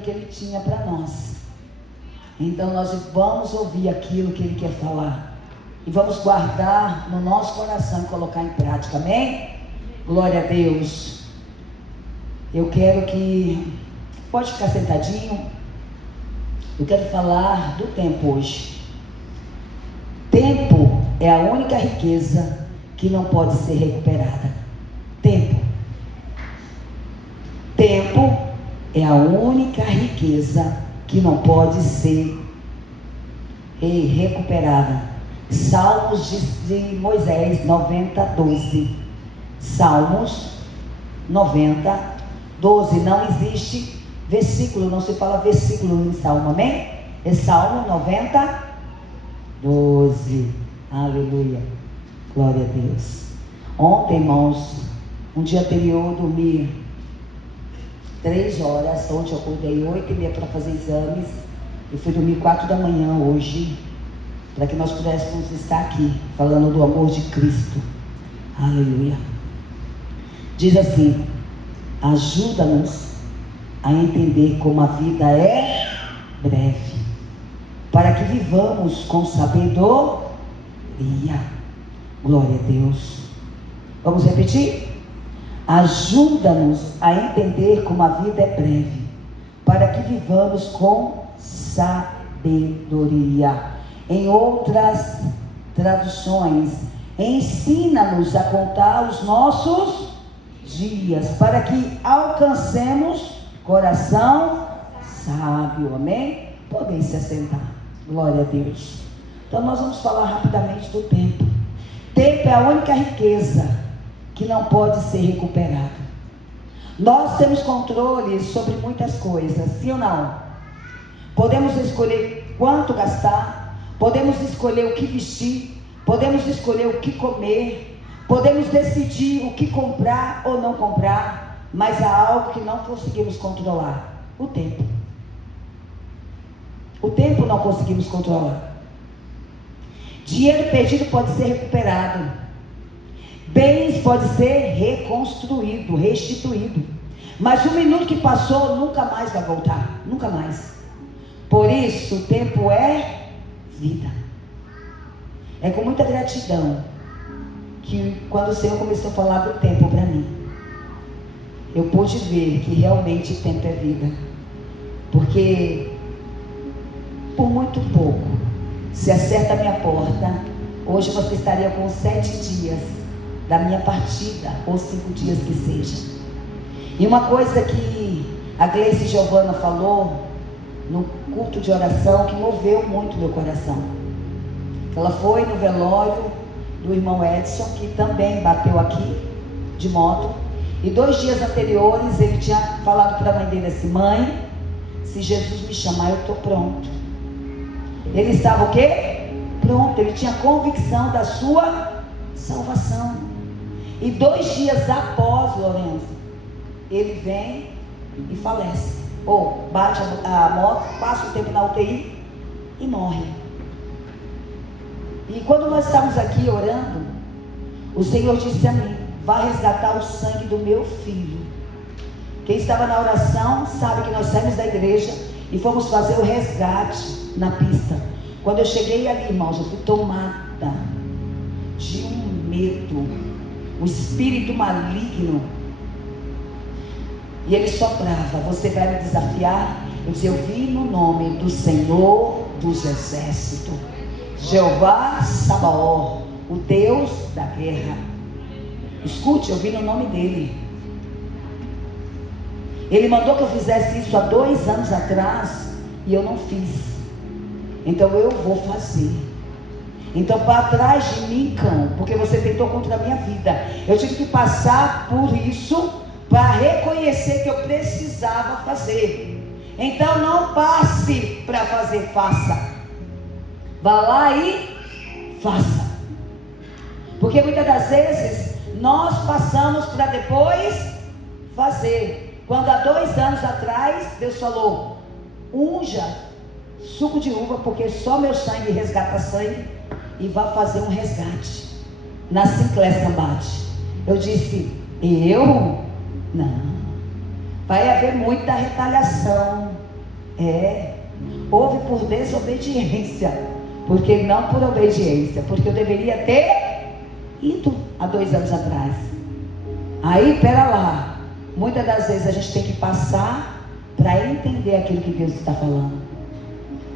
que Ele tinha para nós. Então nós vamos ouvir aquilo que Ele quer falar e vamos guardar no nosso coração e colocar em prática, amém? Glória a Deus. Eu quero que, pode ficar sentadinho. Eu quero falar do tempo hoje. Tempo é a única riqueza que não pode ser recuperada. Tempo. Tempo é a única riqueza que não pode ser recuperada. Salmos de Moisés 90:12. Salmos 90:12. Não existe versículo, não se fala versículo em Salmo, amém? É Salmo 90:12. Aleluia. Glória a Deus. Ontem, irmãos, um dia anterior, eu dormi 3 horas. Ontem eu acordei 8h30 para fazer exames. Eu fui dormir 4 da manhã hoje, para que nós pudéssemos estar aqui, falando do amor de Cristo. Aleluia. Diz assim: ajuda-nos a entender como a vida é breve, para que vivamos com sabedoria. Glória a Deus. Vamos repetir? Ajuda-nos a entender como a vida é breve, para que vivamos com sabedoria. Em outras traduções, ensina-nos a contar os nossos dias, para que alcancemos coração sábio. Amém? Podem se assentar. Glória a Deus. Então nós vamos falar rapidamente do tempo. Tempo é a única riqueza que não pode ser recuperada. Nós temos controle sobre muitas coisas, sim ou não? Podemos escolher quanto gastar, podemos escolher o que vestir, podemos escolher o que comer, podemos decidir o que comprar ou não comprar, mas há algo que não conseguimos controlar: o tempo. O tempo não conseguimos controlar. Dinheiro perdido pode ser recuperado. Bens pode ser reconstruído, restituído. Mas o minuto que passou nunca mais vai voltar. Nunca mais. Por isso, o tempo é vida. É com muita gratidão que quando o Senhor começou a falar do tempo para mim, eu pude ver que realmente o tempo é vida. Porque por muito pouco, se acerta a minha porta, hoje você estaria com 7 dias da minha partida, ou 5 dias que seja. E uma coisa que a Gleice Giovana falou no culto de oração, que moveu muito meu coração. Ela foi no velório do irmão Edson, que também bateu aqui de moto, e 2 dias anteriores ele tinha falado para a mãe dele assim: mãe, se Jesus me chamar, eu estou pronto. Ele estava o quê? Pronto. Ele tinha convicção da sua salvação. E 2 dias após, Lourenço, ele vem e falece. Ou bate a moto, passa o tempo na UTI e morre. E quando nós estávamos aqui orando, o Senhor disse a mim: vá resgatar o sangue do meu filho. Quem estava na oração sabe que nós saímos da igreja e fomos fazer o resgate na pista. Quando eu cheguei ali, irmãos, eu fui tomada de um medo, um espírito maligno. E ele soprava: você vai me desafiar? Eu disse: eu vim no nome do Senhor dos Exércitos, Jeová Sabaoth, o Deus da guerra. Escute, eu vim no nome dele. Ele mandou que eu fizesse isso há 2 anos atrás e eu não fiz. Então eu vou fazer. Então, para trás de mim, cão, porque você tentou contra a minha vida. Eu tive que passar por isso para reconhecer que eu precisava fazer. Então não passe para fazer, faça. Vá lá e faça. Porque muitas das vezes nós passamos para depois fazer. Quando há 2 anos atrás Deus falou: unja suco de uva, porque só meu sangue resgata sangue, e vá fazer um resgate na Sinclair Sambate. Eu disse: eu? Não. Vai haver muita retaliação. Houve por desobediência, porque não por obediência, porque eu deveria ter ido há 2 anos atrás. Aí, pera lá, muitas das vezes a gente tem que passar para entender aquilo que Deus está falando.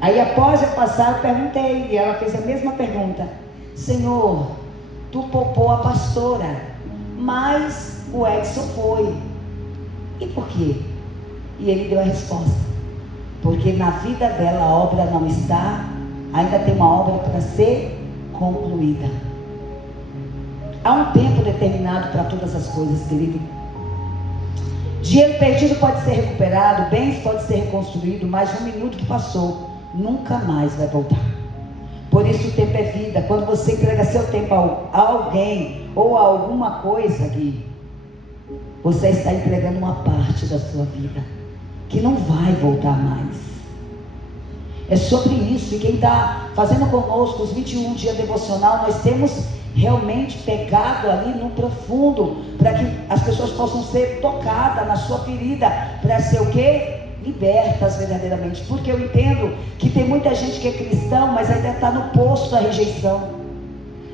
Aí após eu passar, eu perguntei, e ela fez a mesma pergunta: Senhor, tu poupou a pastora, mas o Edson foi, e por quê? E ele deu a resposta: porque na vida dela a obra não está, ainda tem uma obra para ser concluída. Há um tempo determinado para todas as coisas, querido. Dinheiro perdido pode ser recuperado, bens pode ser reconstruído, mas 1 minuto que passou nunca mais vai voltar. Por isso o tempo é vida. Quando você entrega seu tempo a alguém ou a alguma coisa aqui, você está entregando uma parte da sua vida que não vai voltar mais. É sobre isso. E quem está fazendo conosco os 21 dias devocional, nós temos realmente pegado ali no profundo, para que as pessoas possam ser tocadas na sua ferida, para ser o quê? Libertas verdadeiramente. Porque eu entendo que tem muita gente que é cristão, mas ainda está no poço da rejeição,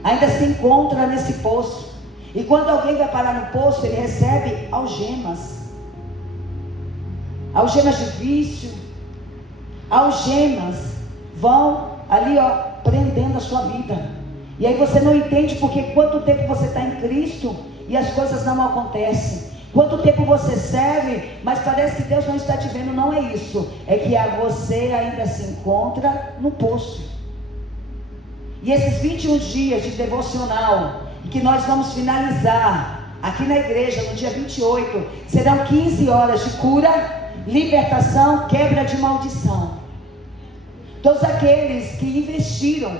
ainda se encontra nesse poço. E quando alguém vai parar no poço, ele recebe algemas de vício, algemas vão ali, prendendo a sua vida. E aí você não entende porque quanto tempo você está em Cristo e as coisas não acontecem. Quanto tempo você serve, mas parece que Deus não está te vendo. Não é isso, é que você ainda se encontra no poço. E esses 21 dias de devocional, que nós vamos finalizar aqui na igreja no dia 28, serão 15 horas de cura, libertação, quebra de maldição. Todos aqueles que investiram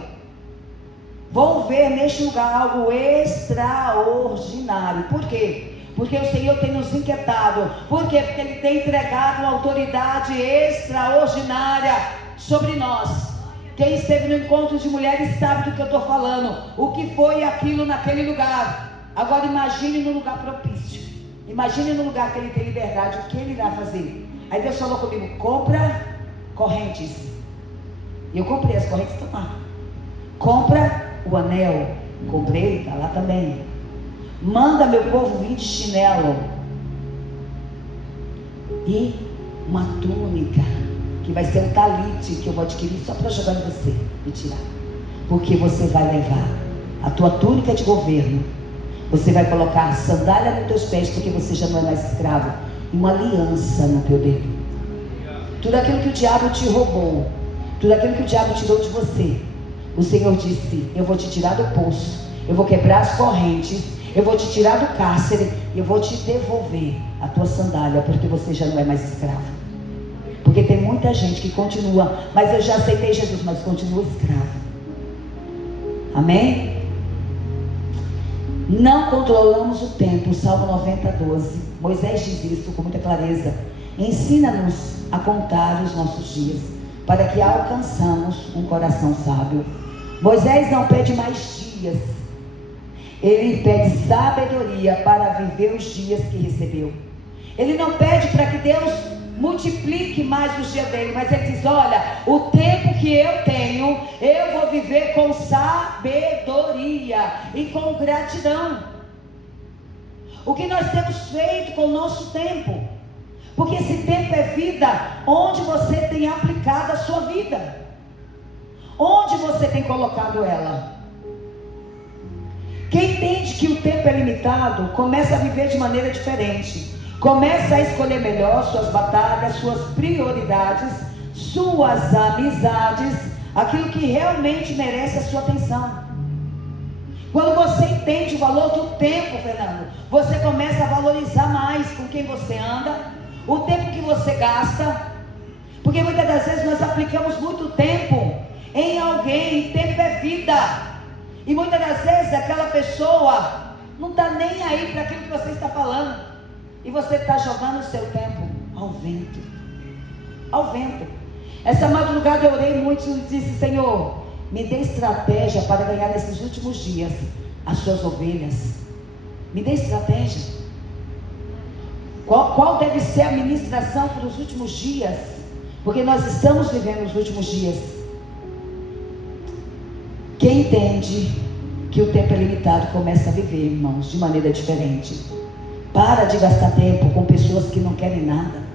vão ver neste lugar algo extraordinário. Por quê? Porque o Senhor tem nos inquietado. Por quê? Porque Ele tem entregado uma autoridade extraordinária sobre nós. Quem esteve no encontro de mulheres sabe do que eu estou falando. O que foi aquilo naquele lugar. Agora imagine no lugar propício. Imagine no lugar que Ele tem liberdade. O que Ele irá fazer? Aí Deus falou comigo: compra correntes. E eu comprei, as correntes estão lá. Compra o anel. Comprei, está lá também. Manda meu povo vir de chinelo. E uma túnica, que vai ser um talite, que eu vou adquirir só para jogar em você e tirar. Porque você vai levar a tua túnica de governo. Você vai colocar sandália nos teus pés, porque você já não é mais escravo. E uma aliança no teu dedo. Tudo aquilo que o diabo te roubou, tudo aquilo que o diabo tirou de você, o Senhor disse: eu vou te tirar do poço, eu vou quebrar as correntes, eu vou te tirar do cárcere, e eu vou te devolver a tua sandália, porque você já não é mais escravo. Porque tem muita gente que continua: mas eu já aceitei Jesus, mas continua escravo. Amém? Não controlamos o tempo. Salmo 90:12. Moisés diz isso com muita clareza: ensina-nos a contar os nossos dias, para que alcançamos um coração sábio. Moisés não pede mais dias, ele pede sabedoria para viver os dias que recebeu. Ele não pede para que Deus multiplique mais os dias dele, mas ele diz: olha, o tempo que eu tenho, eu vou viver com sabedoria e com gratidão. O que nós temos feito com o nosso tempo? Porque esse tempo é vida. Onde você tem aplicado a sua vida? Onde você tem colocado ela? Quem entende que o tempo é limitado, começa a viver de maneira diferente. Começa a escolher melhor suas batalhas, suas prioridades, suas amizades, aquilo que realmente merece a sua atenção. Quando você entende o valor do tempo, Fernando, você começa a valorizar mais com quem você anda, o tempo que você gasta. Porque muitas das vezes nós aplicamos muito tempo em alguém, e tempo é vida. E muitas das vezes aquela pessoa não está nem aí para aquilo que você está falando. E você está jogando o seu tempo ao vento. Ao vento. Essa madrugada eu orei muito e disse: Senhor, me dê estratégia para ganhar nesses últimos dias as suas ovelhas. Me dê estratégia. Qual deve ser a ministração para os últimos dias? Porque nós estamos vivendo os últimos dias. Quem entende que o tempo é limitado começa a viver, irmãos, de maneira diferente. Para de gastar tempo com pessoas que não querem nada.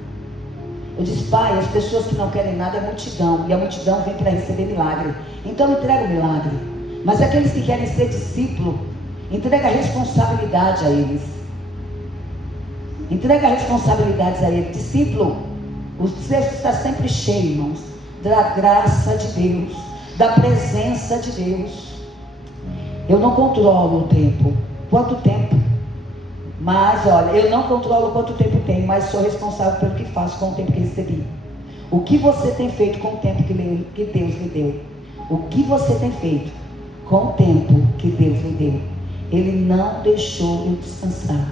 Eu disse, pai, as pessoas que não querem nada é multidão, e a multidão vem para receber milagre. Então entrega o milagre. Mas aqueles que querem ser discípulo, entrega a responsabilidade a eles. Entrega responsabilidades a eles. Discípulo, o texto está sempre cheio, irmãos, da graça de Deus, da presença de Deus. Eu não controlo o tempo. Quanto tempo? Mas olha, eu não controlo quanto tempo tem, mas sou responsável pelo que faço com o tempo que recebi. O que você tem feito com o tempo que Deus lhe deu? O que você tem feito com o tempo que Deus lhe deu? Ele não deixou eu descansar,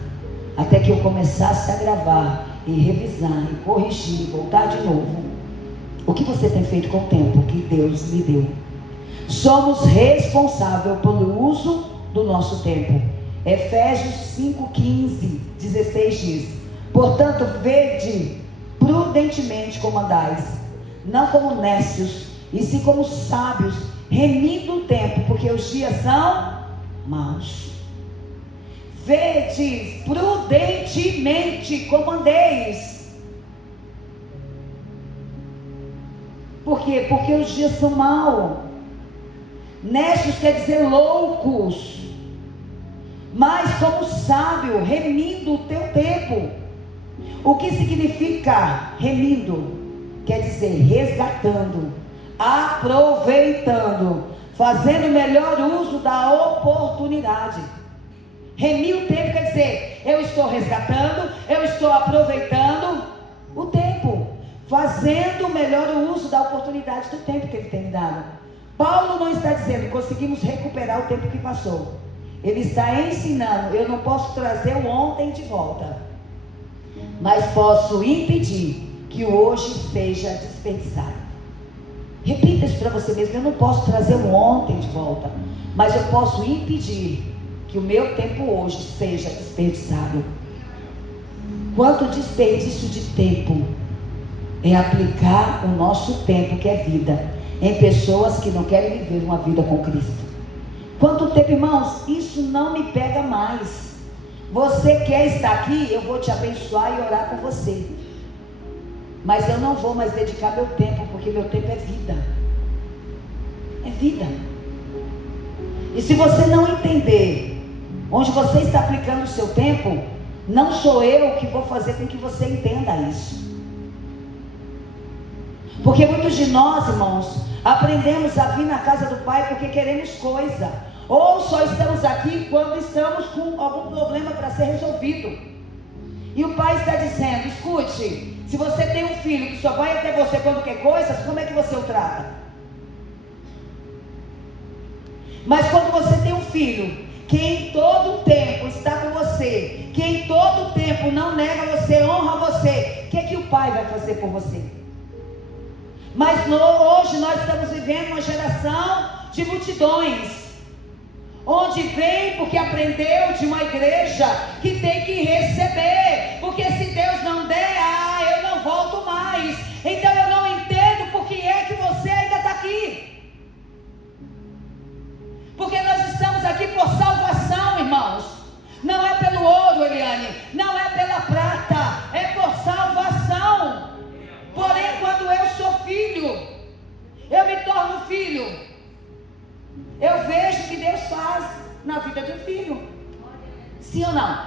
até que eu começasse a gravar, e revisar, e corrigir, e voltar de novo. O que você tem feito com o tempo que Deus lhe deu? Somos responsáveis pelo uso do nosso tempo. Efésios 5:15, 16 diz: portanto, vede prudentemente como andais, não como nécios, e sim como sábios, remindo o tempo, porque os dias são maus. Vede prudentemente como andeis. Por quê? Porque os dias são maus. Nécios quer dizer loucos. Mas como sábio, remindo o teu tempo. O que significa remindo? Quer dizer resgatando, aproveitando, fazendo melhor uso da oportunidade. Remir o tempo quer dizer, eu estou resgatando, eu estou aproveitando o tempo, fazendo o melhor uso da oportunidade do tempo que Ele tem me dado. Paulo não está dizendo, conseguimos recuperar o tempo que passou. Ele está ensinando, eu não posso trazer o ontem de volta, mas posso impedir que o hoje seja desperdiçado. Repita isso para você mesmo, eu não posso trazer o ontem de volta, mas eu posso impedir que o meu tempo hoje seja desperdiçado. Quanto desperdício de tempo é aplicar o nosso tempo, que é vida, em pessoas que não querem viver uma vida com Cristo. Quanto tempo, irmãos, isso não me pega mais. Você quer estar aqui, eu vou te abençoar e orar por você, mas eu não vou mais dedicar meu tempo, porque meu tempo é vida. É vida. E se você não entender onde você está aplicando o seu tempo, não sou eu que vou fazer com que você entenda isso. Porque muitos de nós, irmãos, aprendemos a vir na casa do Pai porque queremos coisa, ou só estamos aqui quando estamos com algum problema para ser resolvido. E o Pai está dizendo, escute, se você tem um filho que só vai até você quando quer coisas, como é que você o trata? Mas quando você tem um filho que em todo tempo está com você, que em todo tempo não nega você, honra você, o que é que o Pai vai fazer por você? Mas hoje nós estamos vivendo uma geração de multidões, onde vem porque aprendeu de uma igreja que tem que receber, porque se Deus não der, eu não volto mais. Então eu não entendo por que é que você ainda está aqui, porque nós estamos aqui por salvação, irmãos. Não é pelo ouro, Eliane, não é pela prata, é por salvação. Porém, quando eu sou filho, eu me torno filho, eu vejo o que Deus faz na vida de um filho. Sim ou não?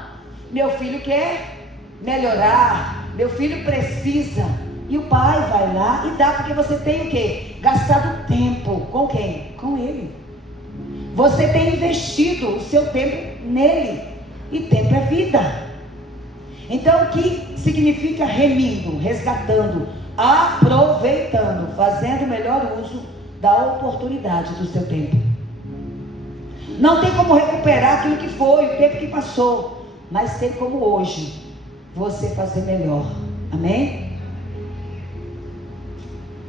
Meu filho quer melhorar, meu filho precisa, e o pai vai lá e dá, porque você tem o quê? Gastado tempo com quem? Com ele. Você tem investido o seu tempo nele, e tempo é vida. Então o que significa remindo? Resgatando, aproveitando, fazendo o melhor uso da oportunidade do seu tempo. Não tem como recuperar aquilo que foi, o tempo que passou, mas tem como hoje você fazer melhor. Amém?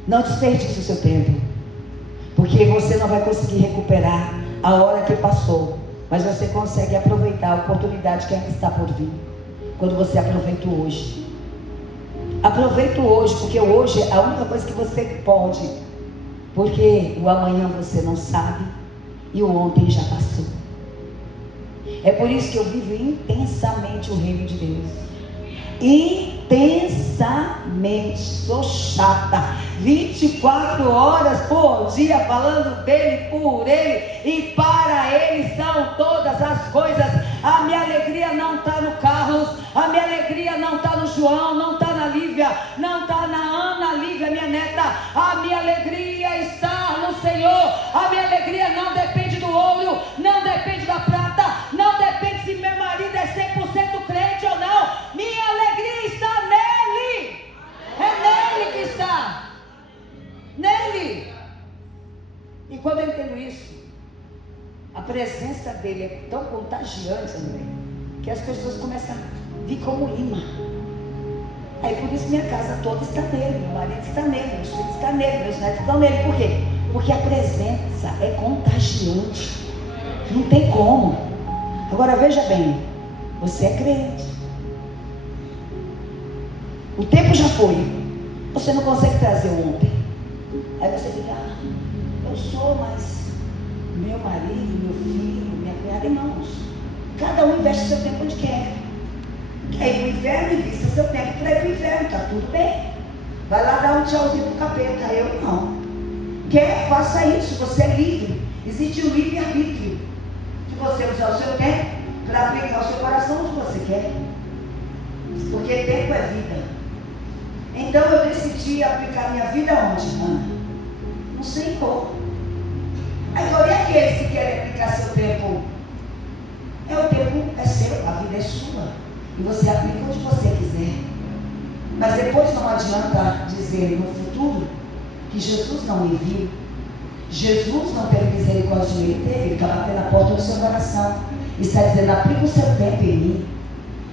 Não desperdice o seu tempo, porque você não vai conseguir recuperar a hora que passou, mas você consegue aproveitar a oportunidade que ainda está por vir, quando você aproveita hoje. Aproveita o hoje, porque o hoje é a única coisa que você pode. Porque o amanhã você não sabe e o ontem já passou. É por isso que eu vivo intensamente o reino de Deus. Intensamente. Sou chata. 24 horas por dia falando dele, por ele e para ele são todas as coisas. A minha alegria não está no Carlos, a minha alegria não está no João, não está na Lívia, não está na Ana Lívia, minha neta. A minha alegria está no Senhor. A minha alegria não depende do ouro, não depende da prata, não depende se meu marido é 100% crente ou não. Minha alegria está nele. É nele que está. Nele. E quando eu entendo isso, a presença dele é tão contagiante, André, que as pessoas começam a vir como imã. Aí por isso minha casa toda está nele, meu marido está nele, meus filhos estão nele, meus netos estão nele. Por quê? Porque a presença é contagiante. Não tem como. Agora veja bem, você é crente. O tempo já foi. Você não consegue trazer o ontem. Aí você fica, eu sou, mas meu marido, meu filho, minha cunhada, irmãos, cada um investe seu tempo onde quer. Quer ir para o inferno, invista seu tempo para ir para o inferno, está tudo bem. Vai lá dar um tchauzinho para o capeta, eu não. Quer, faça isso, você é livre. Existe o livre-arbítrio de você usar o seu tempo para aplicar o seu coração onde você quer. Porque tempo é vida. Então eu decidi aplicar minha vida onde, Ana? No Senhor. Agora, e aqueles que querem aplicar seu tempo? O tempo é seu, a vida é sua. E você aplica onde você quiser. Mas depois não adianta dizer no futuro que Jesus não me viu. Jesus não teve misericórdia de mim, ele teve. Ele está batendo a porta do seu coração. E está dizendo, aplica o seu tempo em mim.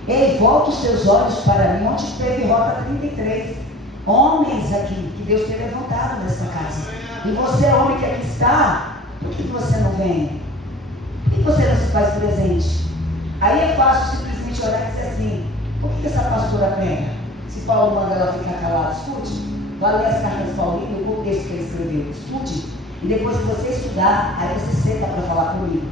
Ei, volta os seus olhos para mim. Onde teve Rota 33 homens aqui que Deus tem levantado nessa casa. E você, homem que aqui está, por que você não vem? Por que você não se faz presente? Aí é fácil simplesmente orar e dizer assim, por que essa pastora prega? Se Paulo manda ela ficar calada, escute. Vai ler as cartas de Paulinho, o texto que ele escreveu, estude. E depois que você estudar, aí você senta para falar comigo.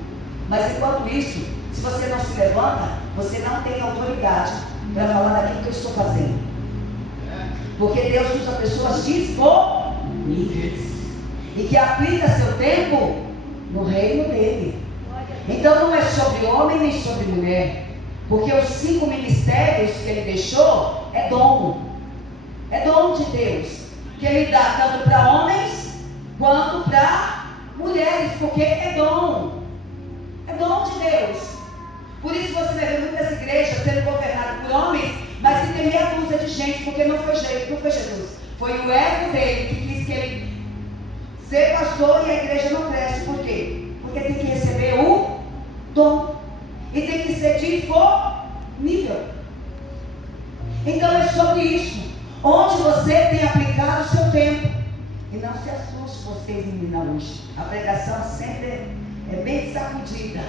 Mas enquanto isso, se você não se levanta, você não tem autoridade para falar daquilo que eu estou fazendo. Porque Deus usa pessoas disponíveis e que aplica seu tempo no reino dele. Então não é sobre homem nem sobre mulher, porque os 5 ministérios que ele deixou é dom de Deus, que ele dá tanto para homens quanto para mulheres, porque é dom de Deus. Por isso você vai ver muitas igrejas sendo governadas por homens, mas que tem meia dúzia de gente, porque não foi Jesus, foi o ego dele que quis que ele ser pastor e a igreja não cresce. Por quê? Porque tem que receber o dom e tem que ser disponível. Então é sobre isso, onde você tem aplicado o seu tempo. E não se assuste vocês, meninas, hoje a pregação sempre é bem sacudida,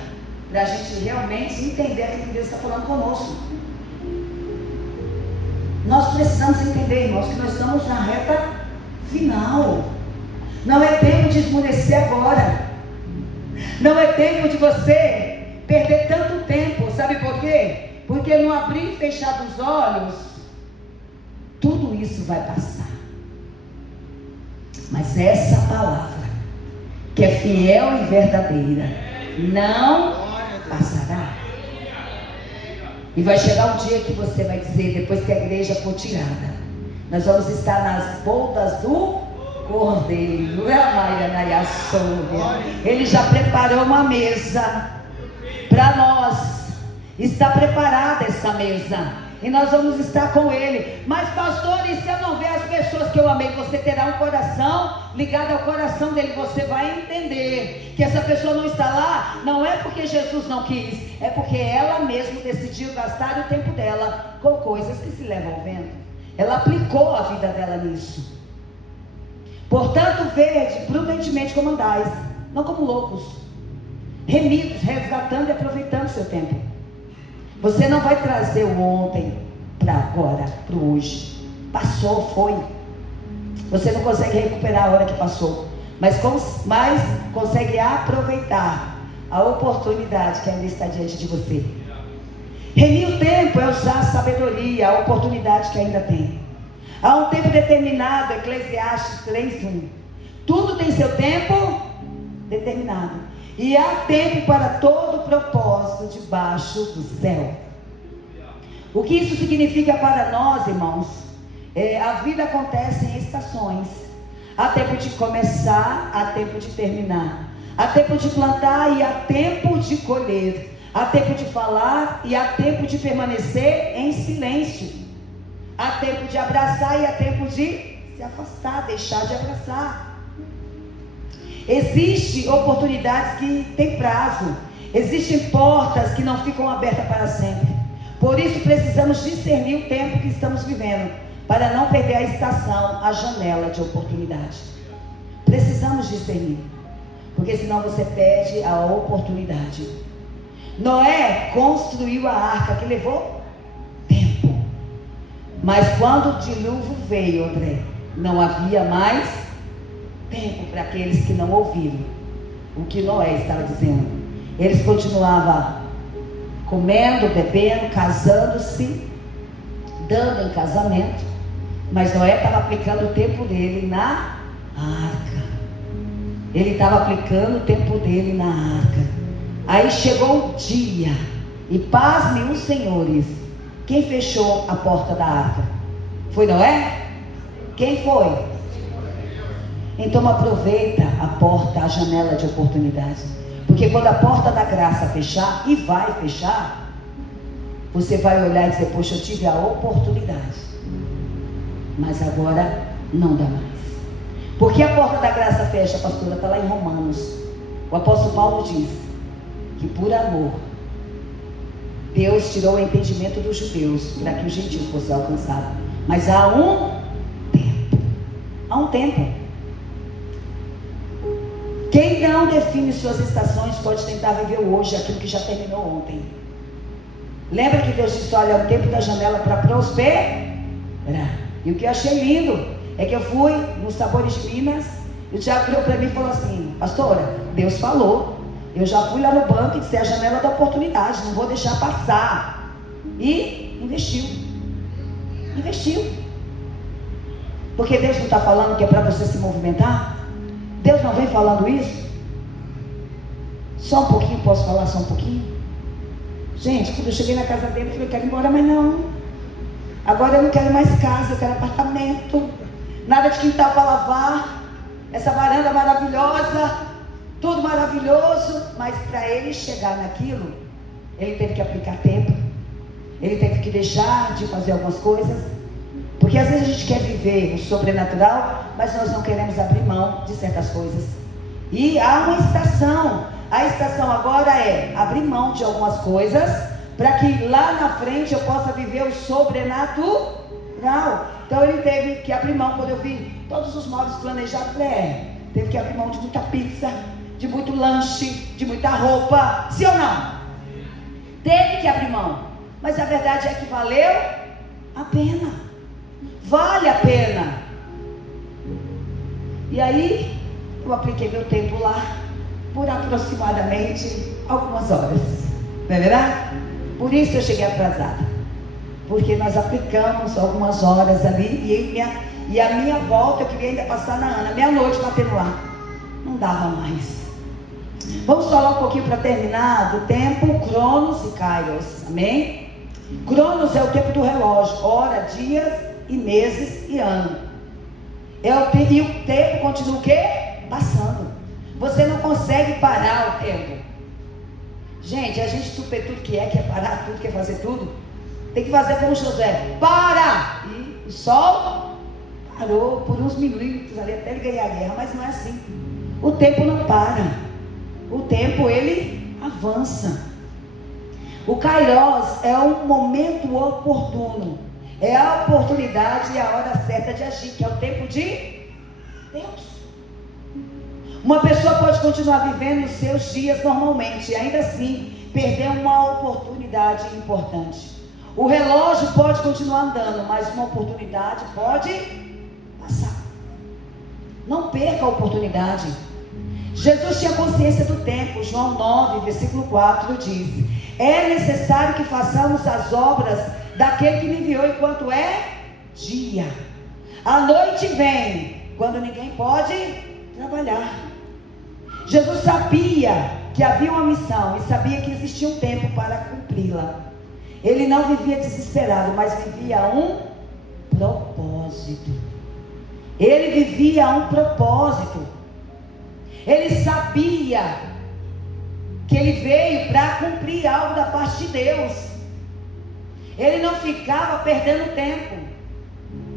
para a gente realmente entender aquilo que Deus está falando conosco. Nós precisamos entender, irmãos, que nós estamos na reta final. Não é tempo de esmorecer agora. Não é tempo de você perder tanto tempo. Sabe por quê? Porque no abrir e fechar dos olhos, tudo isso vai passar. Mas essa palavra, que é fiel e verdadeira, não passará. E vai chegar um dia que você vai dizer, depois que a igreja for tirada, nós vamos estar nas bodas do Cordeiro. Ele já preparou uma mesa para nós. Está preparada essa mesa e nós vamos estar com ele. Mas pastor, e se eu não ver as pessoas que eu amei? Você terá um coração ligado ao coração dele. Você vai entender que essa pessoa não está lá, não é porque Jesus não quis, é porque ela mesma decidiu gastar o tempo dela com coisas que se levam ao vento. Ela aplicou a vida dela nisso. Portanto, vede prudentemente como andais, não como loucos, remidos, resgatando e aproveitando o seu tempo. Você não vai trazer o ontem para agora, para o hoje. Passou, foi. Você não consegue recuperar a hora que passou, mas consegue aproveitar a oportunidade que ainda está diante de você. Remir o tempo é usar a sabedoria, a oportunidade que ainda tem. Há um tempo determinado, Eclesiastes 3:1. Tudo tem seu tempo determinado. E há tempo para todo propósito debaixo do céu. O que isso significa para nós, irmãos? A vida acontece em estações. Há tempo de começar, há tempo de terminar. Há tempo de plantar e há tempo de colher. Há tempo de falar e há tempo de permanecer em silêncio. Há tempo de abraçar e há tempo de se afastar, deixar de abraçar. Existem oportunidades que têm prazo. Existem portas que não ficam abertas para sempre. Por isso precisamos discernir o tempo que estamos vivendo, para não perder a estação, a janela de oportunidade. Precisamos discernir, porque senão você perde a oportunidade. Noé construiu a arca, que levou tempo. Mas quando o dilúvio veio, André, não havia mais tempo para aqueles que não ouviram o que Noé estava dizendo. Eles continuavam comendo, bebendo, casando-se, dando em casamento, mas Noé estava aplicando o tempo dele na arca. Ele estava aplicando o tempo dele na arca. Aí chegou o dia, e pasmem os senhores, quem fechou a porta da arca? Foi Noé? Quem foi? Então aproveita a porta, a janela de oportunidade. Porque quando a porta da graça fechar, e vai fechar, você vai olhar e dizer, poxa, eu tive a oportunidade, mas agora não dá mais. Porque a porta da graça fecha, pastora, está lá em Romanos. O apóstolo Paulo diz que por amor, Deus tirou o entendimento dos judeus, para que o gentil fosse alcançado. Mas há um tempo. Há um tempo. Quem não define suas estações pode tentar viver hoje aquilo que já terminou ontem. Lembra que Deus disse, olha, é o tempo da janela para prosperar. E o que eu achei lindo é que eu fui nos Sabores de Minas, e o Tiago virou para mim e falou assim, pastora, Deus falou, eu já fui lá no banco e disse, é a janela da oportunidade, não vou deixar passar. E investiu. Porque Deus não está falando que é para você se movimentar? Deus não vem falando isso? Só um pouquinho, posso falar só um pouquinho? Gente, quando eu cheguei na casa dele, eu falei, quero ir embora, mas não. Agora eu não quero mais casa, eu quero apartamento. Nada de quintal para lavar. Essa varanda maravilhosa, tudo maravilhoso. Mas para ele chegar naquilo, ele teve que aplicar tempo. Ele teve que deixar de fazer algumas coisas. Porque às vezes a gente quer viver o sobrenatural, mas nós não queremos abrir mão de certas coisas. E há uma estação. A estação agora é abrir mão de algumas coisas, para que lá na frente eu possa viver o sobrenatural. Então ele teve que abrir mão. Quando eu vi todos os móveis planejados, eu falei, teve que abrir mão de muita pizza, de muito lanche, de muita roupa. Sim ou não? Teve que abrir mão. Mas a verdade é que valeu a pena. Vale a pena. E aí eu apliquei meu tempo lá por aproximadamente algumas horas. Não é verdade? Por isso eu cheguei atrasada, porque nós aplicamos algumas horas ali. E a minha volta eu queria ainda passar na Ana, meia-noite batendo lá. Não dava mais. Vamos falar um pouquinho para terminar do tempo, Cronos e Kairos. Amém? Cronos é o tempo do relógio, hora, dias e meses e ano. E o tempo continua o quê? Passando. Você não consegue parar o tempo. Gente, a gente tudo que quer parar tudo, quer fazer tudo. Tem que fazer como José, para! E o sol parou por uns minutos ali, até ele ganhar a guerra, mas não é assim. O tempo não para. O tempo, ele avança. O Kairos é um momento oportuno. É a oportunidade e a hora certa de agir, que é o tempo de Deus. Uma pessoa pode continuar vivendo os seus dias normalmente e ainda assim perder uma oportunidade importante. O relógio pode continuar andando, mas uma oportunidade pode passar. Não perca a oportunidade. Jesus tinha consciência do tempo. João 9, versículo 4 diz: é necessário que façamos as obras daquele que me enviou enquanto é dia. A noite vem quando ninguém pode trabalhar. Jesus sabia que havia uma missão e sabia que existia um tempo para cumpri-la. Ele não vivia desesperado, mas vivia um propósito. Ele vivia um propósito. Ele sabia que ele veio para cumprir algo da parte de Deus. Ele não ficava perdendo tempo,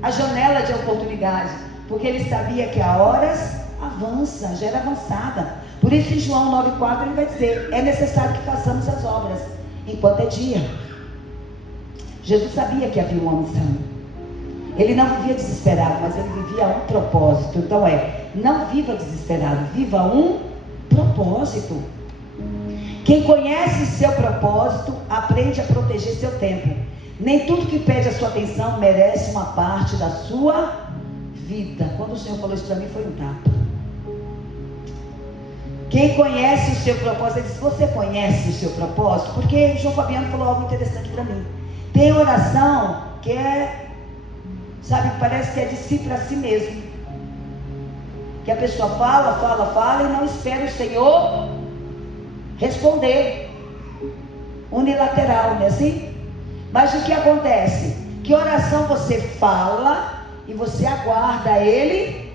a janela de oportunidade, porque ele sabia que a horas avança, já era avançada. Por isso em João 9,4 ele vai dizer: é necessário que façamos as obras enquanto é dia. Jesus sabia que havia uma missão. Ele não vivia desesperado, mas ele vivia um propósito. Então não viva desesperado, viva um propósito. Quem conhece seu propósito, aprende a proteger seu tempo. Nem tudo que pede a sua atenção merece uma parte da sua vida. Quando o Senhor falou isso para mim, foi um tapa. Quem conhece o seu propósito, ele diz: você conhece o seu propósito? Porque João Fabiano falou algo interessante para mim. Tem oração que parece que é de si para si mesmo. Que a pessoa fala e não espera o Senhor responder. Unilateral, não é assim? Mas o que acontece? Que oração você fala e você aguarda ele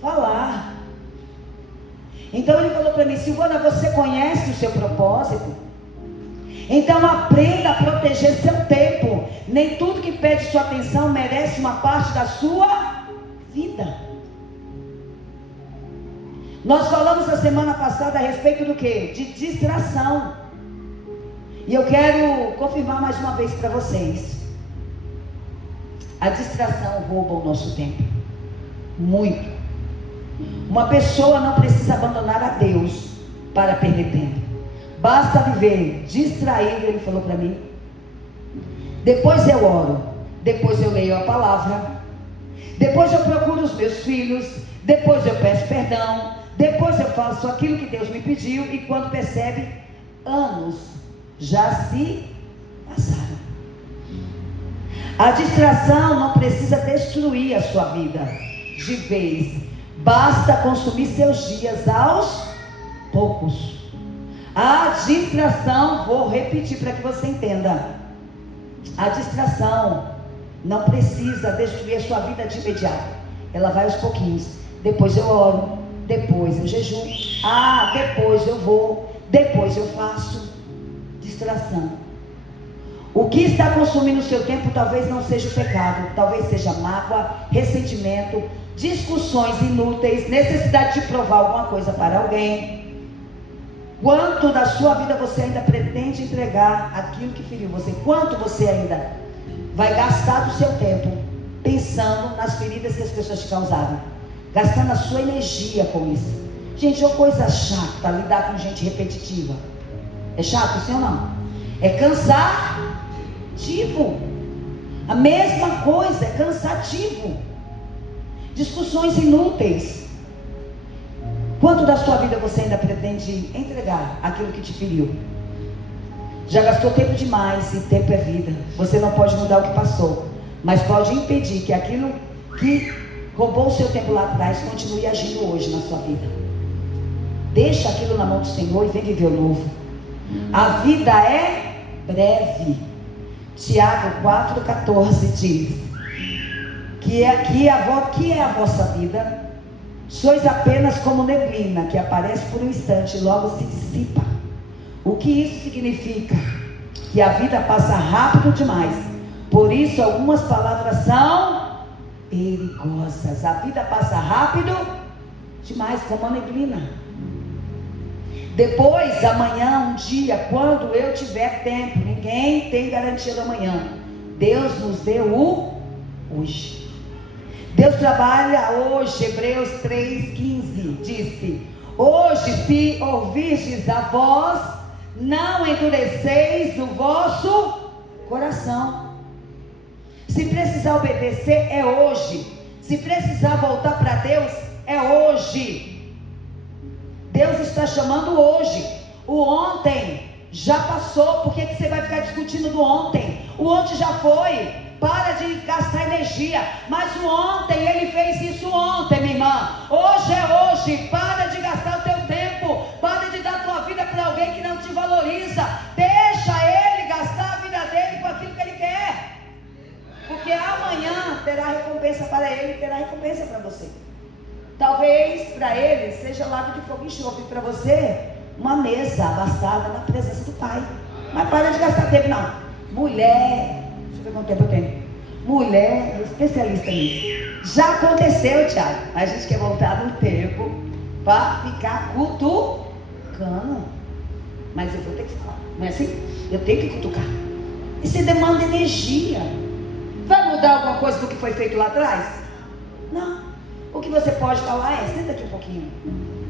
falar. Então ele falou para mim: Silvana, você conhece o seu propósito? Então aprenda a proteger seu tempo. Nem tudo que pede sua atenção merece uma parte da sua vida. Nós falamos a semana passada a respeito do quê? De distração. E eu quero confirmar mais uma vez para vocês. A distração rouba o nosso tempo. Muito. Uma pessoa não precisa abandonar a Deus para perder tempo. Basta viver distraído, ele falou para mim. Depois eu oro, depois eu leio a palavra, depois eu procuro os meus filhos, depois eu peço perdão, depois eu faço aquilo que Deus me pediu, e quando percebe, anos já se passaram. A distração não precisa destruir a sua vida de vez, basta consumir seus dias aos poucos. A distração, vou repetir para que você entenda, a distração não precisa destruir a sua vida de imediato, ela vai aos pouquinhos. Depois eu oro, depois eu jejum, depois eu vou, depois eu faço. Distração. O que está consumindo o seu tempo talvez não seja o pecado, talvez seja mágoa, ressentimento, discussões inúteis, necessidade de provar alguma coisa para alguém. Quanto da sua vida você ainda pretende entregar aquilo que feriu você? Quanto você ainda vai gastar do seu tempo pensando nas feridas que as pessoas te causaram? Gastando a sua energia com isso. Gente, é uma coisa chata lidar com gente repetitiva. É chato, sim ou não? É cansativo. A mesma coisa, é cansativo. Discussões inúteis. Quanto da sua vida você ainda pretende entregar aquilo que te feriu? Já gastou tempo demais, e tempo é vida. Você não pode mudar o que passou, mas pode impedir que aquilo que roubou o seu tempo lá atrás continue agindo hoje na sua vida. Deixa aquilo na mão do Senhor e vem viver o novo. A vida é breve. Tiago 4,14 diz que é a vossa vida. Sois apenas como neblina que aparece por um instante e logo se dissipa. O que isso significa? Que a vida passa rápido demais. Por isso algumas palavras são perigosas. A vida passa rápido demais, como a neblina. Depois, amanhã, um dia, quando eu tiver tempo, ninguém tem garantia do amanhã. Deus nos deu o hoje. Deus trabalha hoje. Hebreus 3,15 disse: hoje, se ouvistes a voz, não endureceis o vosso coração. Se precisar obedecer, é hoje. Se precisar voltar para Deus, é hoje. Deus está chamando hoje. O ontem já passou. Por que você vai ficar discutindo do ontem? O ontem já foi. Para de gastar energia. Mas o ontem, ele fez isso ontem, minha irmã. Hoje é hoje. Para de gastar o teu tempo. Para de dar a tua vida para alguém que não te valoriza. Deixa ele gastar a vida dele com aquilo que ele quer. Porque amanhã terá recompensa para ele e terá recompensa para você. Talvez para ele seja lago de fogo e enxofre. Para você, uma mesa abastada na presença do Pai. Mas para de gastar tempo, não. Mulher, deixa eu ver quanto tempo eu tenho. Mulher, especialista nisso. Já aconteceu, Thiago. A gente quer voltar no tempo para ficar cutucando. Mas eu vou ter que falar. Não é assim? Eu tenho que cutucar. Isso demanda energia. Vai mudar alguma coisa do que foi feito lá atrás? Não. O que você pode falar é, senta aqui um pouquinho.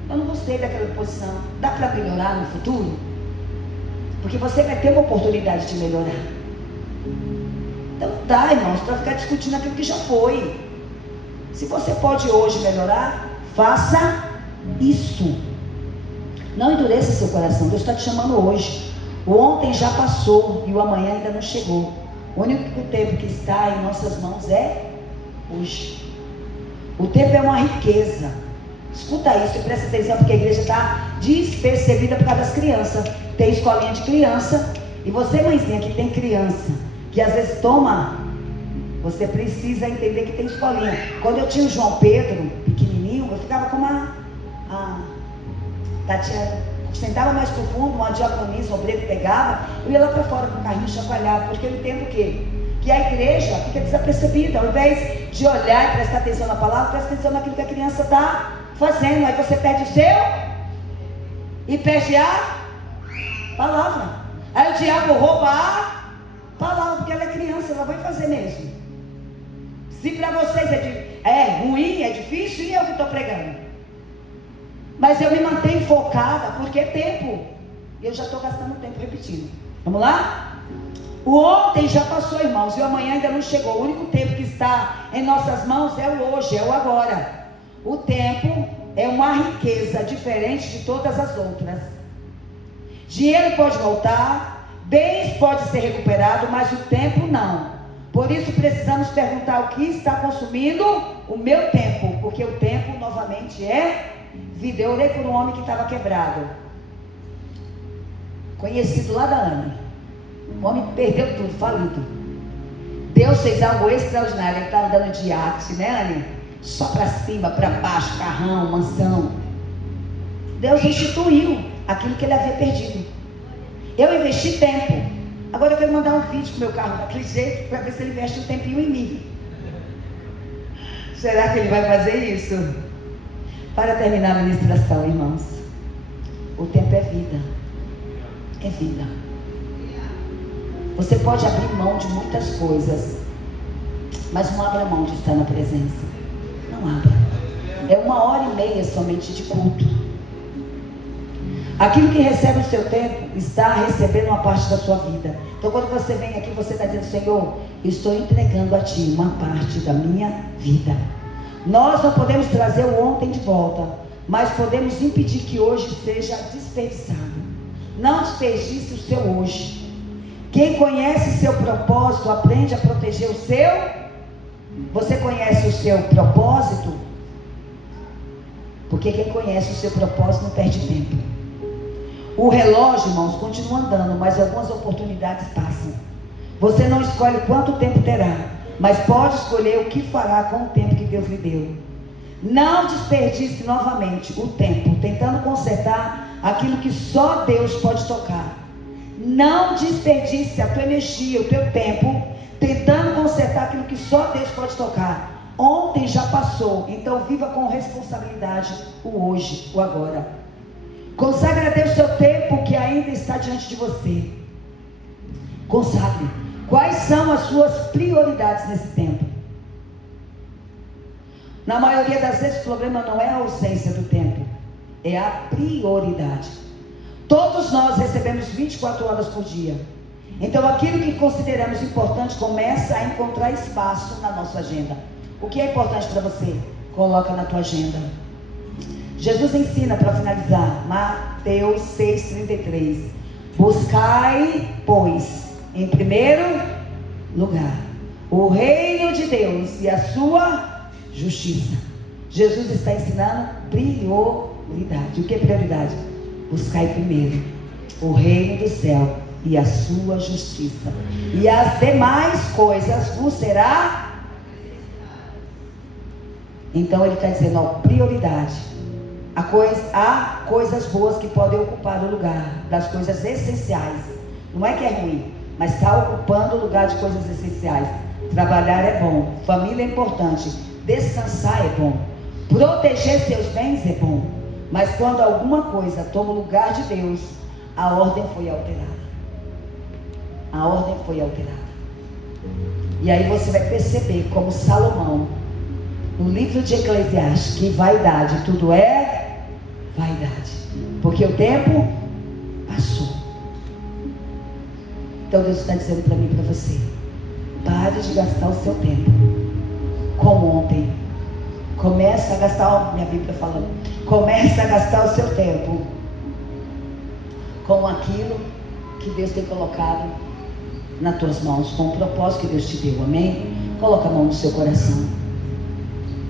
Eu não gostei daquela posição. Dá para melhorar no futuro? Porque você vai ter uma oportunidade de melhorar. Então não dá, irmãos, para ficar discutindo aquilo que já foi. Se você pode hoje melhorar, faça isso. Não endureça seu coração. Deus está te chamando hoje. O ontem já passou e o amanhã ainda não chegou. O único tempo que está em nossas mãos é hoje. O tempo é uma riqueza. Escuta isso e presta atenção, porque a igreja está despercebida por causa das crianças. Tem escolinha de criança. E você, mãezinha, que tem criança, que às vezes toma, você precisa entender que tem escolinha. Quando eu tinha o João Pedro, pequenininho, eu ficava com a Tatiana, sentava mais pro fundo, uma diaconisa, um obreiro pegava, eu ia lá para fora com o carrinho chacoalhar, porque eu entendo o quê? Que a igreja fica desapercebida. Ao invés de olhar e prestar atenção na palavra, presta atenção naquilo que a criança está fazendo. Aí você perde o seu e perde a palavra. Aí o diabo rouba a palavra, porque ela é criança, ela vai fazer mesmo. Se para vocês é ruim, é difícil, e eu que estou pregando. Mas eu me mantenho focada, porque é tempo. E eu já estou gastando tempo repetindo. Vamos lá? O ontem já passou, irmãos, e o amanhã ainda não chegou. O único tempo que está em nossas mãos é o hoje, é o agora. O tempo é uma riqueza diferente de todas as outras. Dinheiro pode voltar, bens pode ser recuperado, mas o tempo não. Por isso precisamos perguntar o que está consumindo o meu tempo, porque o tempo novamente é vida. Eu orei por um homem que estava quebrado, conhecido lá da Ana. O homem perdeu tudo, falido. Deus fez algo extraordinário. Ele está andando de iate, né, Anny? Só para cima, para baixo, carrão, mansão. Deus restituiu aquilo que ele havia perdido. Eu investi tempo. Agora eu quero mandar um vídeo com o meu carro daquele jeito, para ver se ele investe um tempinho em mim. Será que ele vai fazer isso? Para terminar a ministração, irmãos, o tempo é vida. É vida. Você pode abrir mão de muitas coisas, mas não abra mão de estar na presença. Não abra. É 1h30 somente de culto. Aquilo que recebe o seu tempo está recebendo uma parte da sua vida. Então quando você vem aqui, você está dizendo: Senhor, eu estou entregando a Ti uma parte da minha vida. Nós não podemos trazer o ontem de volta, mas podemos impedir que hoje seja desperdiçado. Não desperdice o seu hoje. Quem conhece seu propósito aprende a proteger o seu. Você conhece o seu propósito? Porque quem conhece o seu propósito não perde tempo. O relógio, irmãos, continua andando, mas algumas oportunidades passam. Você não escolhe quanto tempo terá, mas pode escolher o que fará com o tempo que Deus lhe deu. Não desperdice novamente o tempo tentando consertar aquilo que só Deus pode tocar. Não desperdice a tua energia, o teu tempo, tentando consertar aquilo que só Deus pode tocar. Ontem já passou, então viva com responsabilidade o hoje, o agora. Consagre a Deus seu tempo que ainda está diante de você. Consagre. Quais são as suas prioridades nesse tempo? Na maioria das vezes o problema não é a ausência do tempo, é a prioridade. Todos nós recebemos 24 horas por dia. Então aquilo que consideramos importante começa a encontrar espaço na nossa agenda. O que é importante para você? Coloca na tua agenda. Jesus ensina, para finalizar, Mateus 6,33. Buscai, pois, em primeiro lugar, o reino de Deus e a sua justiça. Jesus está ensinando prioridade. O que é prioridade? Buscai primeiro o reino do céu e a sua justiça, e as demais coisas vos será. Então ele está dizendo, ó, prioridade. Há coisas boas que podem ocupar o lugar das coisas essenciais. Não é que é ruim, mas está ocupando o lugar de coisas essenciais. Trabalhar é bom, família é importante, descansar é bom, proteger seus bens é bom. Mas quando alguma coisa toma o lugar de Deus, a ordem foi alterada. A ordem foi alterada. E aí você vai perceber como Salomão, no livro de Eclesiastes, que vaidade, tudo é vaidade, porque o tempo passou. Então Deus está dizendo para mim e para você, pare de gastar o seu tempo como ontem. Começa a gastar, minha Bíblia falando, começa a gastar o seu tempo com aquilo que Deus tem colocado nas tuas mãos, com o propósito que Deus te deu, amém? Coloca a mão no seu coração.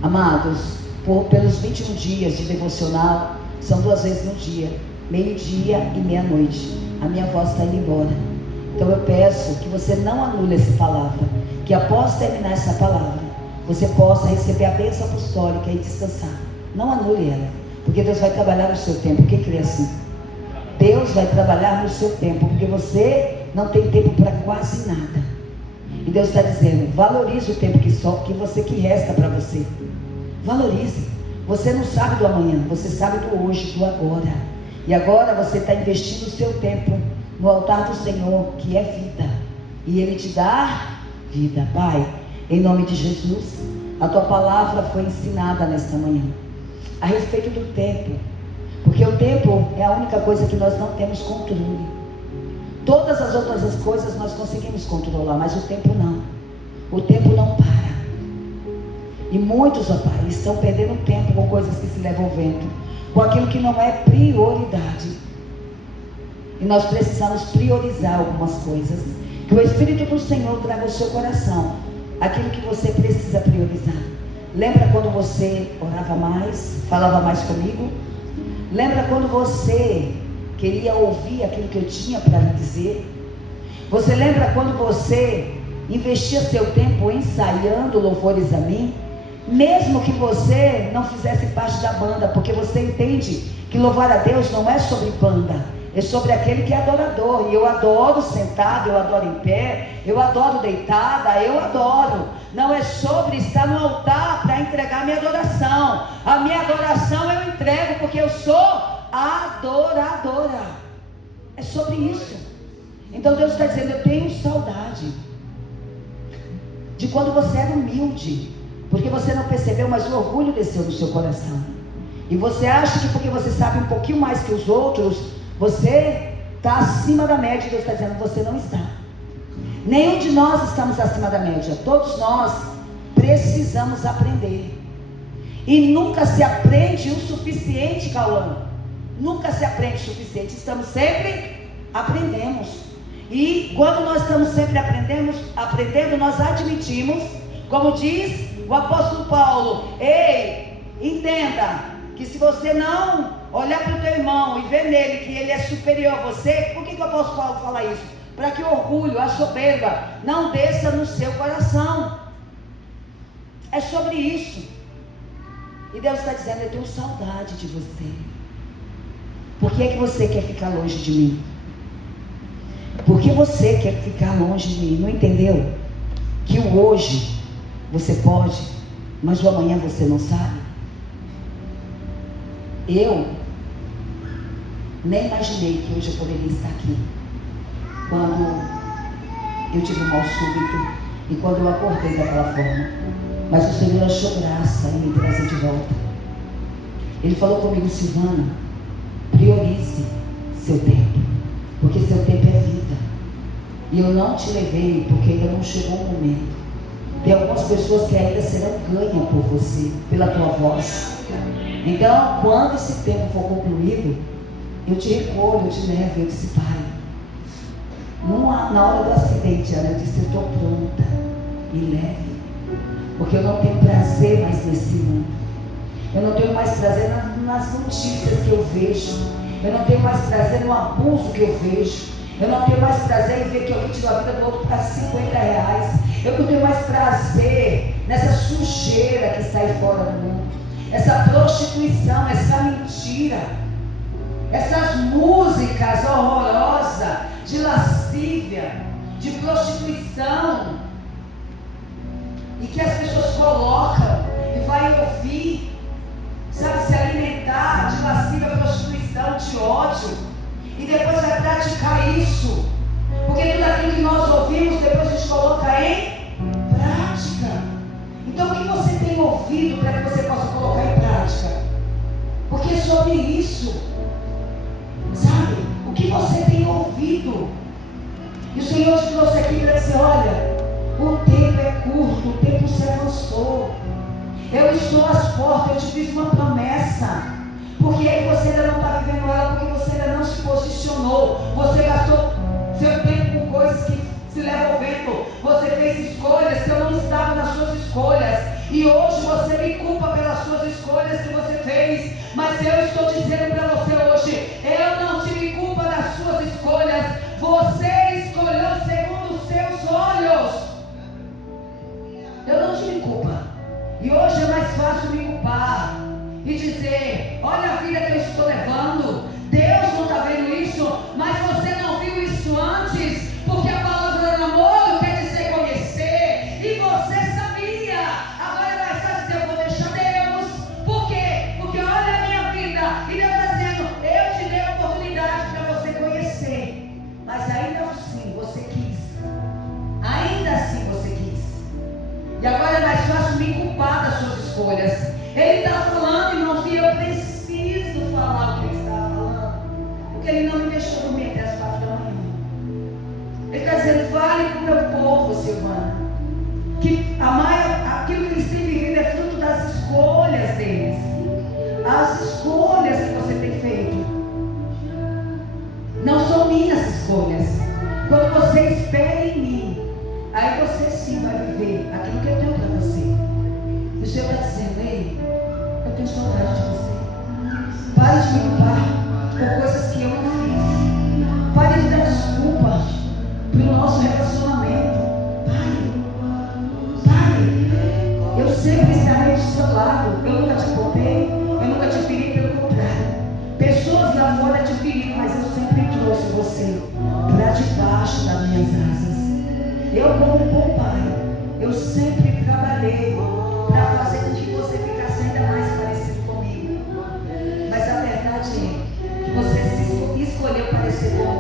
Amados, pelos 21 dias de devocional, são 2 vezes no dia, meio-dia e meia-noite. A minha voz está indo embora. Então eu peço que você não anule essa palavra, que após terminar essa palavra, você possa receber a bênção apostólica e descansar. Não anule ela, porque Deus vai trabalhar no seu tempo. Quem crê assim? Deus vai trabalhar no seu tempo, porque você não tem tempo para quase nada. E Deus está dizendo, valorize o tempo que resta para você. Valorize. Você não sabe do amanhã, você sabe do hoje, do agora. E agora você está investindo o seu tempo no altar do Senhor, que é vida. E Ele te dá vida. Pai, em nome de Jesus, a Tua palavra foi ensinada nesta manhã a respeito do tempo. Porque o tempo é a única coisa que nós não temos controle. Todas as outras coisas nós conseguimos controlar, mas o tempo não. O tempo não para. E muitos, ó Pai, estão perdendo tempo com coisas que se levam ao vento, com aquilo que não é prioridade. E nós precisamos priorizar algumas coisas. Que o Espírito do Senhor traga ao seu coração aquilo que você precisa priorizar. Lembra quando você orava mais, falava mais comigo? Lembra quando você queria ouvir aquilo que eu tinha para lhe dizer? Você lembra quando você investia seu tempo ensaiando louvores a mim? Mesmo que você não fizesse parte da banda, porque você entende que louvar a Deus não é sobre banda, é sobre aquele que é adorador. E eu adoro sentado, eu adoro em pé, eu adoro deitada, eu adoro. Não é sobre estar no altar para entregar minha adoração. A minha adoração eu entrego porque eu sou adoradora. É sobre isso. Então Deus está dizendo, eu tenho saudade de quando você era humilde, porque você não percebeu, mas o orgulho desceu no seu coração. E você acha que porque você sabe um pouquinho mais que os outros, você está acima da média. Deus está dizendo, você não está. Nenhum de nós estamos acima da média. Todos nós precisamos aprender. E nunca se aprende o suficiente, Cauã. Nunca se aprende o suficiente. Estamos sempre aprendemos. E quando nós estamos sempre aprendendo, nós admitimos, como diz o apóstolo Paulo, ei, entenda que se você não olhar para o teu irmão e ver nele que ele é superior a você, por que o apóstolo Paulo fala isso? Para que o orgulho, a soberba não desça no seu coração. É sobre isso. E Deus está dizendo, eu tenho saudade de você. Por que é que você quer ficar longe de mim? Por que você quer ficar longe de mim? Não entendeu? Que o hoje você pode, mas o amanhã você não sabe. Eu nem imaginei que hoje eu poderia estar aqui. Quando eu tive um mal súbito e quando eu acordei daquela forma. Mas o Senhor achou graça em me trazer de volta. Ele falou comigo, Silvana, priorize seu tempo, porque seu tempo é vida. E eu não te levei porque ainda não chegou o momento. Tem algumas pessoas que ainda serão ganhas por você, pela tua voz. Então, quando esse tempo for concluído, eu te recolho, eu te levo. Eu disse, pai, na hora do acidente, Ana, eu disse, eu estou pronta, me leve. Porque eu não tenho prazer mais nesse mundo. Eu não tenho mais prazer nas notícias que eu vejo. Eu não tenho mais prazer no abuso que eu vejo. Eu não tenho mais prazer em ver que alguém tirou a vida do outro por R$50. Eu não tenho mais prazer nessa sujeira que está aí fora do mundo. Essa prostituição, essa mentira, essas músicas horrorosas de lascívia, de prostituição, e que as pessoas colocam e vai ouvir, sabe, se alimentar de lascívia, prostituição, de ódio, e depois vai praticar isso, porque tudo aquilo que nós ouvimos, depois a gente coloca em prática. Então o que você tem ouvido para que você possa colocar em prática? Porque é sobre isso, sabe, o que você tem ouvido. E o Senhor te trouxe aqui para dizer, olha, o tempo é curto, o tempo se avançou. Eu estou às portas, eu te fiz uma promessa. Porque é que você ainda não está vivendo ela, porque você ainda não se posicionou. Você gastou seu tempo com coisas que se levam ao vento. Você fez escolhas que eu não estava nas suas escolhas. E hoje você me culpa pelas suas escolhas que você fez. Mas eu estou dizendo para você hoje, eu não tive culpa das suas escolhas. Você escolheu segundo os seus olhos. Eu não tive culpa. E hoje é mais fácil me culpar e dizer, olha a vida que eu estou levando, Deus não está vendo isso, mas você não viu isso antes, porque a palavra namoro quer dizer conhecer, e você sabia. Agora é mais fácil dizer, eu vou deixar Deus. Por quê? Porque olha a minha vida, e Deus está dizendo, eu te dei a oportunidade para você conhecer, mas ainda assim você quis, ainda assim você quis. E agora é mais fácil me culpar das suas escolhas. Ele está falando, irmãos, e eu preciso falar o que ele está falando, porque ele não me deixou dormir até as 4 da manhã. Ele está dizendo, fale para o meu povo, Silvana, que aquilo que eles têm vivido é fruto das escolhas deles, as escolhas que você tem feito não são minhas escolhas. Quando você espera em mim, aí você sim vai viver aquilo que eu tenho para você. O Senhor está dizendo, ei, eu tenho saudade de você. Pare de me culpar por coisas que eu não fiz. Pare de dar desculpa pelo nosso relacionamento. Pare. Eu sempre estarei do seu lado. Eu nunca te poupei, eu nunca te feri, pelo contrário. Pessoas lá fora te feriram, mas eu sempre trouxe você para debaixo das minhas asas. Eu, como um bom pai, eu sempre trabalhei para fazer com que você ficasse ainda mais parecido comigo. Mas a verdade é que você se escolheu parecer comigo.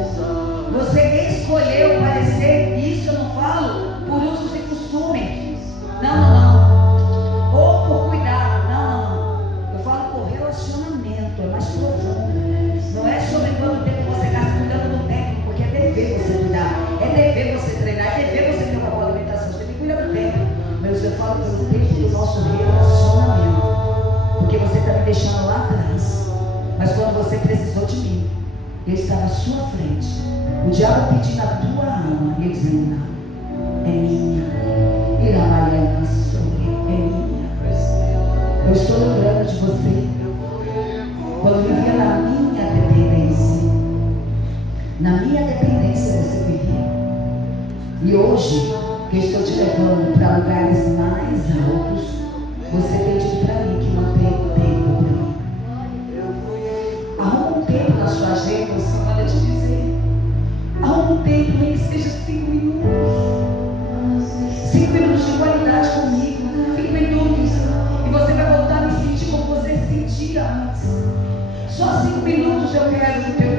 Você escolheu parecer, e isso eu não falo por usos e costumes. Não. Ou por cuidado. Não. Eu falo por relacionamento, é mais profundo. Não é sobre quanto tempo você gasta cuidando do tempo, porque é dever você cuidar, é dever você treinar, é dever você ter uma boa alimentação. Você tem que cuidar do tempo. Mas eu falo pelo tempo do nosso relacionamento, porque você está me deixando lá atrás. Mas quando você precisou de mim, eu estava à sua frente. O diabo pedindo a tua alma, e eu dizendo, não, é minha. Iramaiana sou, é minha. Eu estou lembrando de você quando vivia na minha dependência. Na minha dependência você vivia. E hoje, que eu estou te levando para lugares mais altos, você tem dito para mim que não tem tempo para mim. Arruma um tempo na sua agenda, você manda te dizer. Arruma um tempo, nem que seja 5 minutos. 5 minutos de qualidade comigo. 5 minutos. E você vai voltar a me sentir como você se sentia antes. Só 5 minutos eu quero no teu